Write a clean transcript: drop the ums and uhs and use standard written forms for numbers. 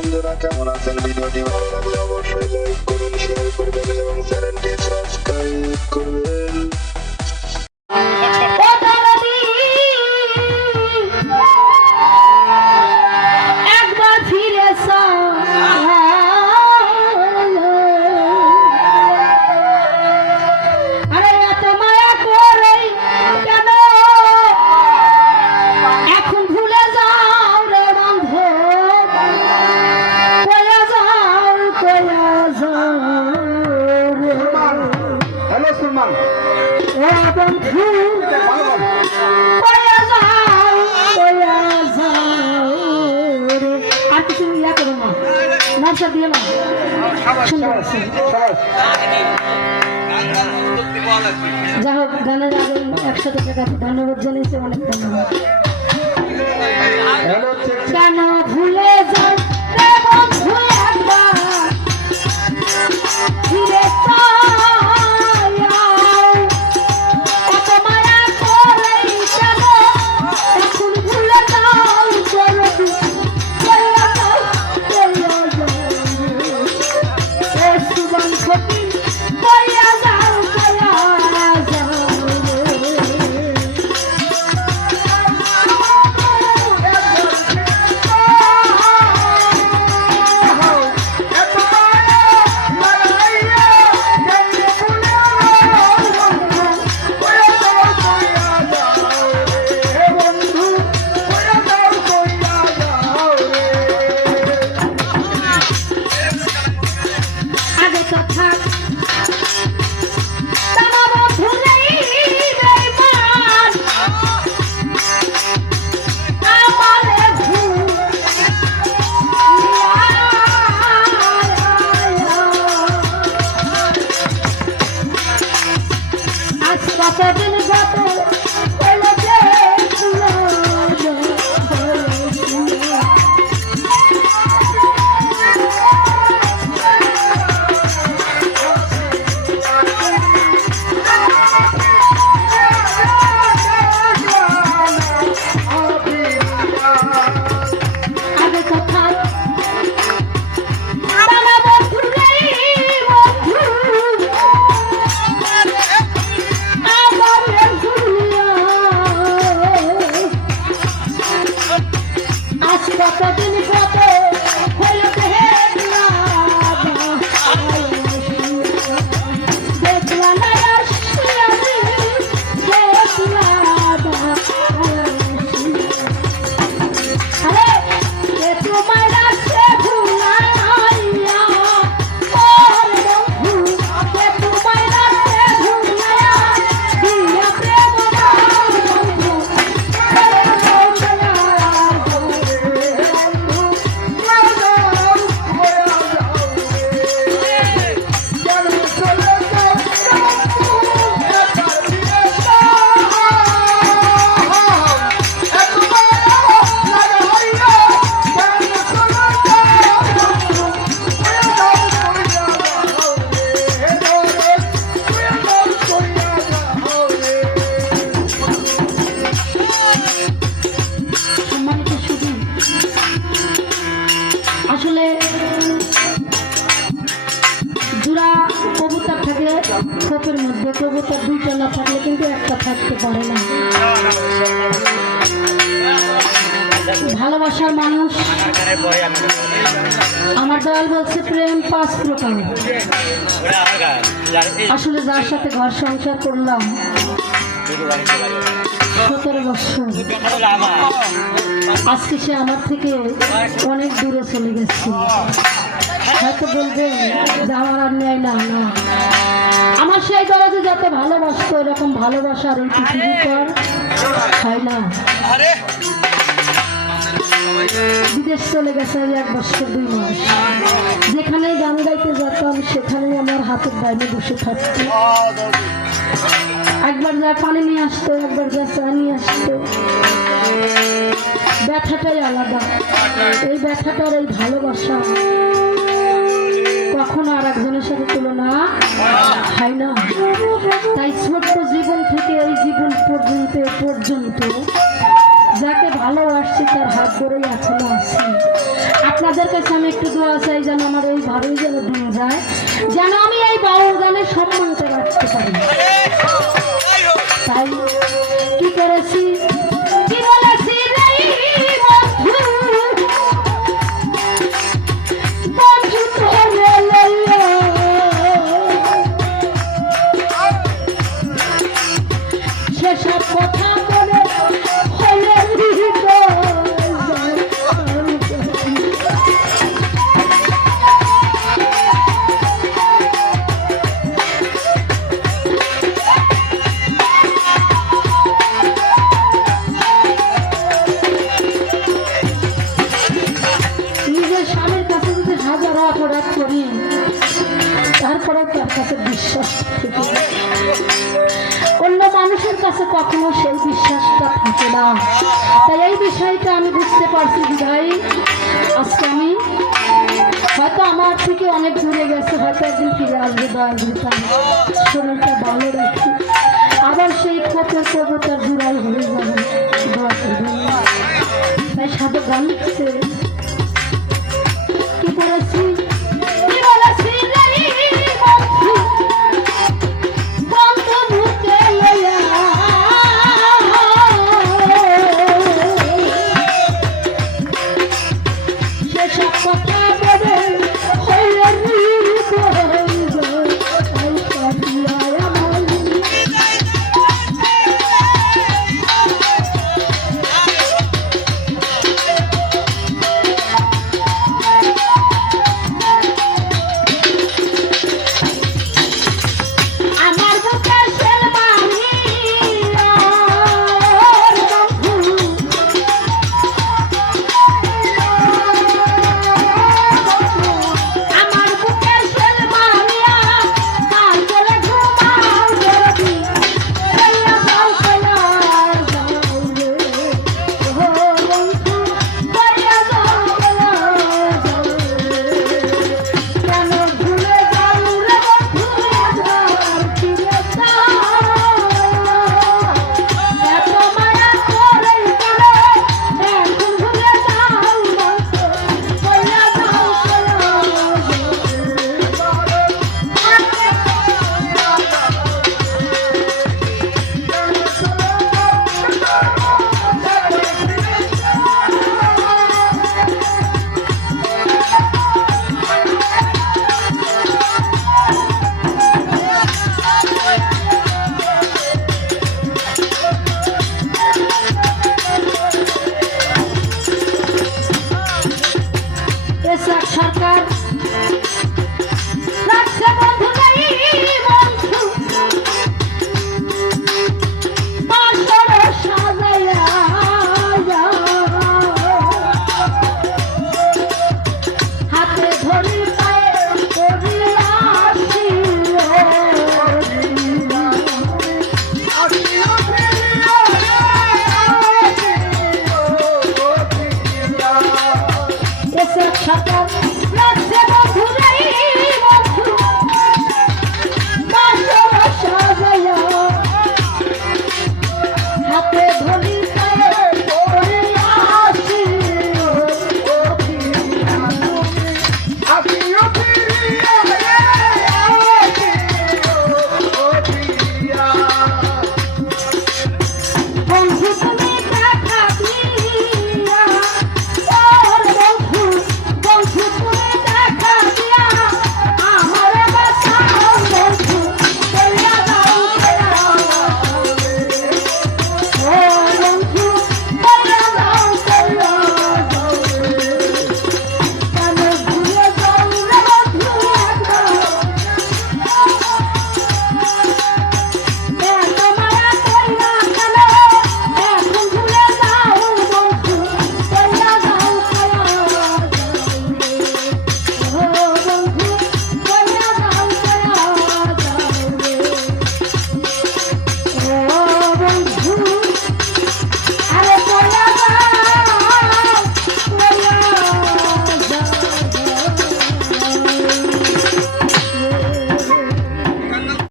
বন্ধুরা কেমন আছেন? ভিডিওটি ভালো লাগলে অবশ্যই লাইক করুন, শেয়ার করবেন এবং চ্যানেলটি সাবস্ক্রাইব করবেন। যাই হোক, গানের আগে 100 টাকা ধন্যবাদ জানিয়েছে, অনেক ধন্যবাদ। কেন ভুলে যাও বন্ধু একবার ফিরে খোপের মধ্যে কবুতর দুইটা না থাকলে কিন্তু একটা থাকতে পারে না। ভালোবাসার মানুষ আমার দয়াল বলছে প্রেম 5 প্রকার। আসলে যার সাথে ঘর সংসার করলাম 17 বছর, আজকে সে আমার থেকে অনেক দূরে চলে গেছে। হয়তো বলবেন যে আমার আর নেয় না, না, আমার সেই দরজে যত ভালোবাসতো এরকম ভালোবাসার এই পৃথিবীর পর হয় না। বিদেশ চলে গেছে 1 বছর 2 মাস। যেখানেই গান গাইতে যেতাম সেখানেই আমার হাতের বাইরে বসে থাকতো। একবার যা পানি নিয়ে আসতো, একবার যা চা নিয়ে আসতো। ব্যথাটাই আলাদা। এই ব্যথাটার এই ভালোবাসা কখনো আর একজনের সাথে তুলনা হয় না। তাই ছোট্ট জীবন থেকে এই জীবন পর্যন্ত যাকে ভালোবাসছি তার হাত ধরেই এখনো আছি। আপনাদের আপনাদের কাছে আমি একটু দোয়া চাই যেন আমার এই ভাবেই যেন দিন যায়, যেন আমি এই বাউল গানের সম্মানটা রাখতে পারি। তাই কি করেছি, কি বলেছি রে বন্ধু, বন্ধু তোরে লইয়া সেসব কথা বলে হলে নিজের স্বামীর কাছে যদি হাজারো অপরাধ করি তারপরেও তার কাছে বিশ্বাস থেকে অন্য মানুষের কাছে কখনো সেই বিশ্বাসটা থাকে না। তাই এই বিষয়টা আমি বুঝতে পারছি ভাই, আজকে আমি হয়তো আমার থেকে অনেক দূরে গেছে, হয়তো একদিন ফিরে আসবে, দয়াল দিতাম শরীরটা ভালো রাখি, আবার সেই ক্ষতের কবতার জুড়াই হয়ে যাবে, দোয়া করবেন। তাই সাধু গান লিখছে, কি করেছি, কি বলেছি রে বন্ধু, বন্ধু মুখে লইয়া সেসব কথা বলে হইলে সরকার রাখছে বন্ধু নাই বন্ধু বাসর সাজাইয়া হাতে ধরি পায়ে ধরি সরকার রাখছে